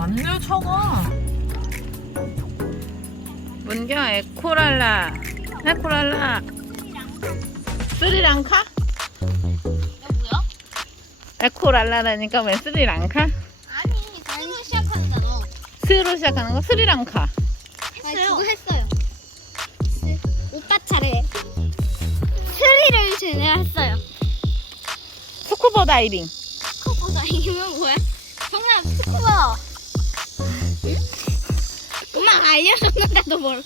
많네요 차가. 문경 에코랄라. 에코랄라. 스리랑카? 뭐야? 에코랄라라니까 왜 스리랑카? 아니, 스로 시작한다너. 스로 시작하는 거 스리랑카. 했어요. 그거 했어요. 오빠 차례. 스리를 제가 했어요. 스쿠버 다이빙. 스쿠버가 이름은 뭐야? 알려줬는데도 몰라?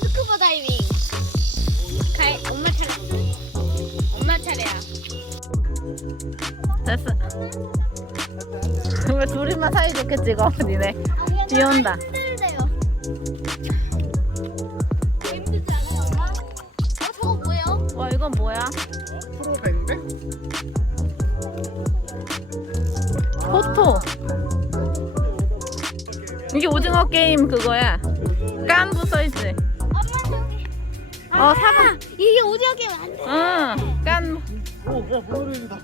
스쿠버 다이빙. 갈, 엄마 차례. 엄마 차례야. 됐어. 왜 둘이만 사이좋게 찍어, 니네. 비 온다. 힘들대요. 힘들지 않아요, 엄마? 어, 저거 뭐예요? 와, 이건 뭐야? 프로 뱅뱅? 포토. 이게 오징어 게임 그거야. 깐부 써있지. 엄마 저기. 어, 사과. 이게 오징어 게임 안 돼. 응, 깐. 오, 와, 모노레일이다.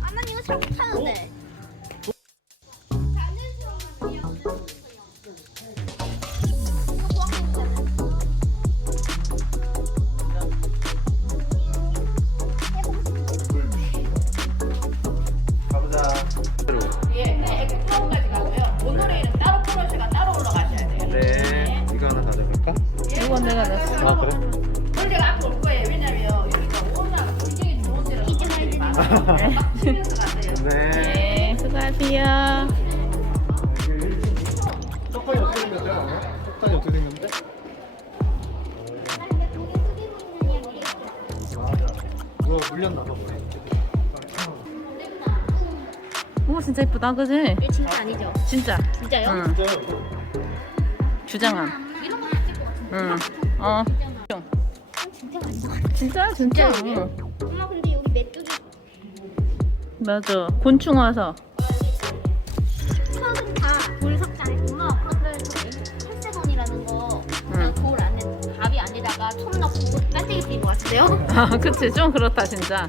아, 난 이거 잘 못하는데. 네. 네. 네, 수고하세요. 쪽팔이 어떻게 생겼어요? 쪽팔이 어떻게 생겼는데? 이거 물렸나 봐. 오, 진짜 이쁘다, 그지? 이게 진짜 아니죠? 진짜. 진짜요? 응, 진짜요? 주장함. 이런 거 찍을 것 같은데. 응. 어, 진짜 맛있어. 진짜, 진짜. 엄마 근데 여기 메뚜기 맞아. 곤충 와서. 턱은 다 돌석장. 엄마 그래서 헬스건이라는 거 그냥 응. 거울 안에 밥이 안에다가 손 넣고 빨대기 삐고 왔어요. 아, 그치. 좀 그렇다, 진짜.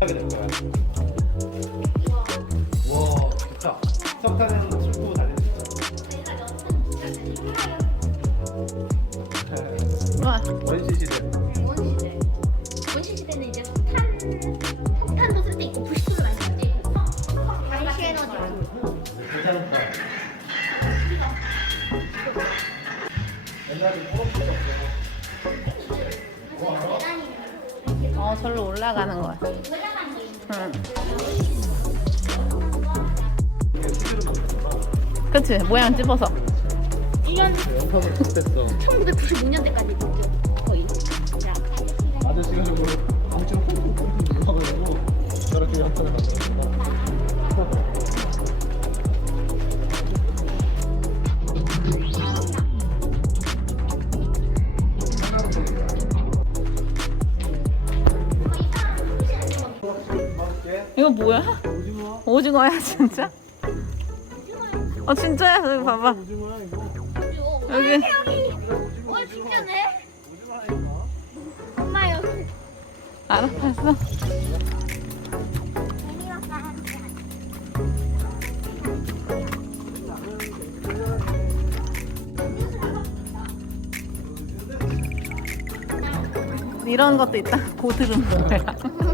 하게 될 거야. 와, 좋다. 석탄에서 어, 절로 올라가는 거야. 응. 그치. 모양 집어서. 1년 영상을 컷했어. 1995년대까지 있죠. 거의. 자, 아저씨가 저거 엄청 콩콩콩콩 눌러가지고 저렇게 영상을 만들었어. 이거 뭐야? 오징어? 오징어야, 진짜? 어, 진짜야. 여기 봐봐. 오징어야 이거. 여기. 어, 진짜네. 오징어야 이거. 엄마 여기. 알았어. 이런 것도 있다. 고드름 뭐야?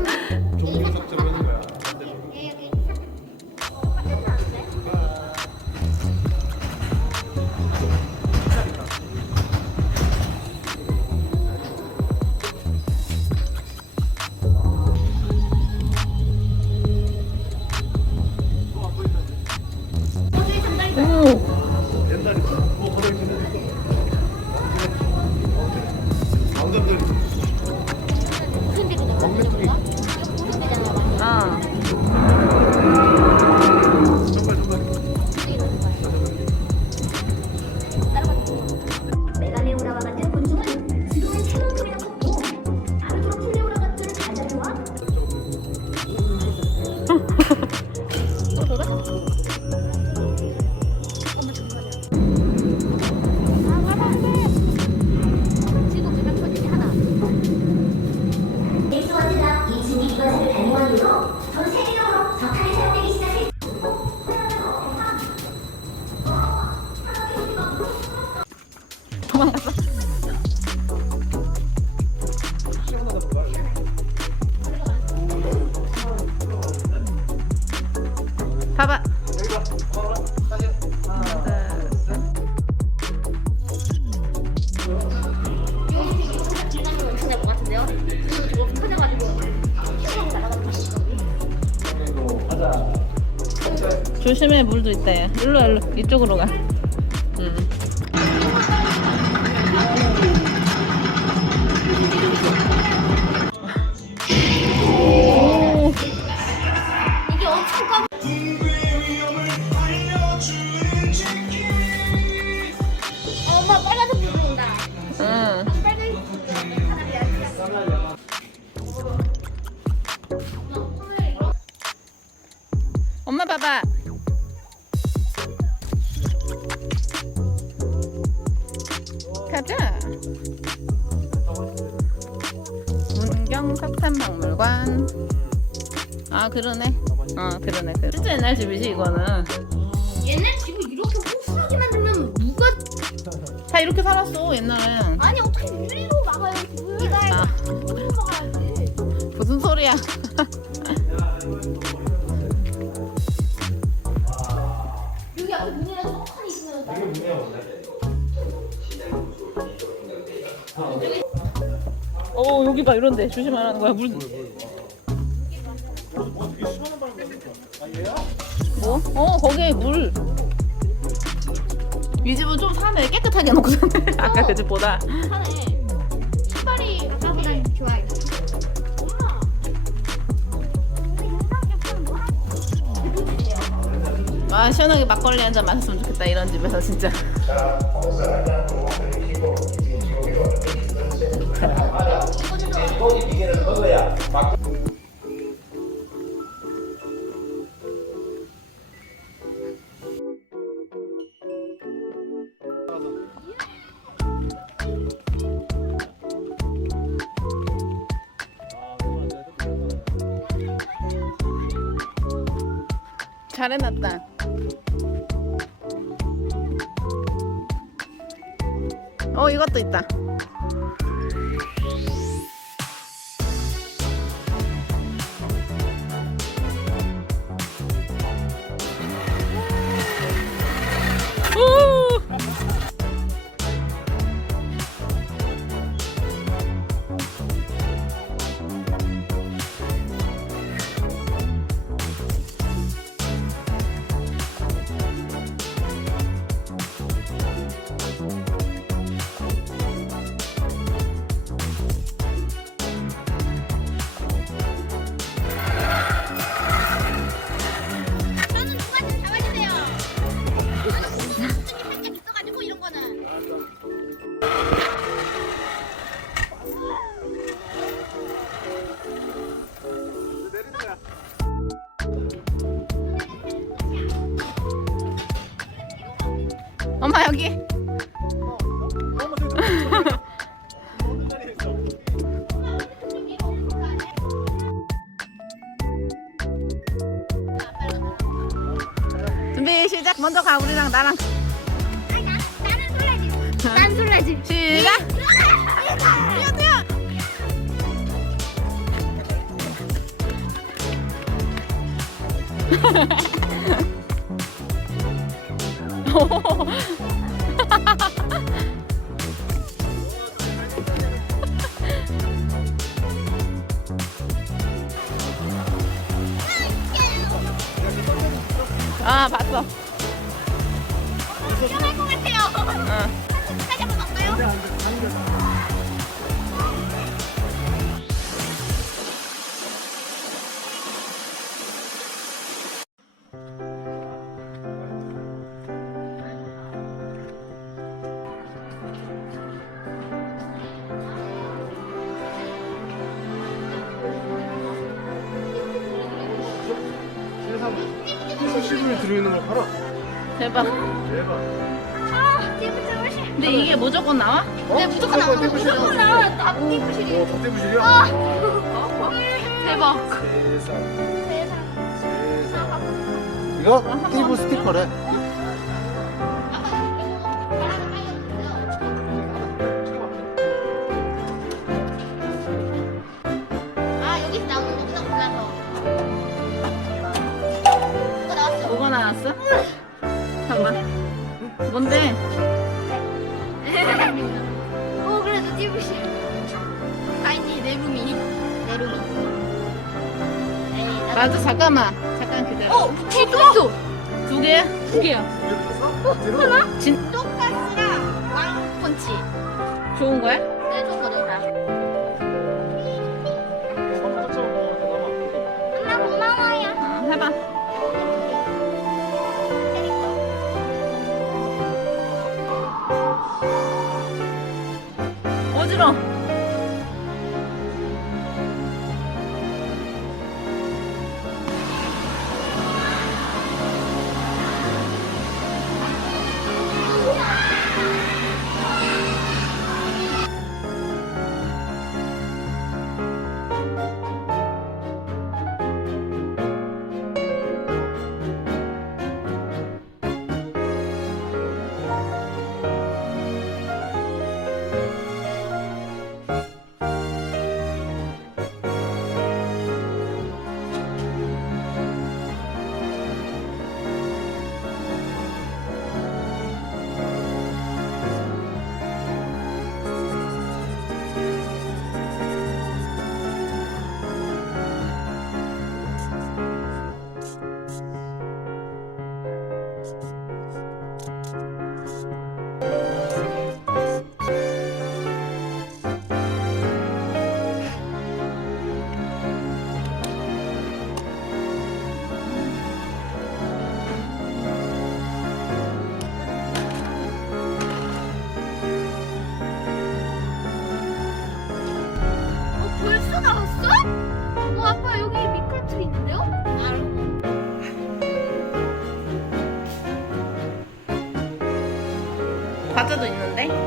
조심해 물도 있다 야 일로 와, 일로. 이쪽으로 가 석산박물관 아 그러네 어 그러네 그러네 진짜 옛날 집이지 이거는 옛날 집을 이렇게 호수하게 만들면 누가 다 이렇게 살았어 옛날엔 아니 어떻게 유리로 막아요 집을? 이거 아 유리로 막아야지. 무슨 소리야 여기 앞에 문이랑 떡하니 있으면 나. 이게 문제가 뭔데? 어 여기 봐 이런데 조심하라는 거야 물 뭐? 어 거기에 물. 이 집은 좀 사네 깨끗하게 해놓고 사네 아까 그 집보다 하네. 신발이 아까보다 좋아요. 엄마. 아 시원하게 막걸리 한 잔 마셨으면 좋겠다 이런 집에서 진짜 잘 해놨다. 어 이것도 있다 먼저 가 우리랑 나랑 아니 나 나는 솔라지. 난 솔라지. 시작 뛰어 뛰어 실물 들어있는 걸 팔아. 대박 대박. 아. 근데 이게 무조건 나와? 네, 무조건 나와. 무조건 나와. 다 띠부실이. 어, 덕대부실이야? 대박 세상. 세상. 세상. 이거 띠부 스티커래. 나왔어? 잠깐만 뭔데? 오, 그래도 띠부실. 아니, 내 룸이. 내 룸이. 에이, 나- 맞아 잠깐만 잠깐 기다려 어, 뒤도 있어. 두 개? 두. 이렇게 써? 하나? 진또가스랑 왕펀치. 좋은 거야? 과자도 있는데?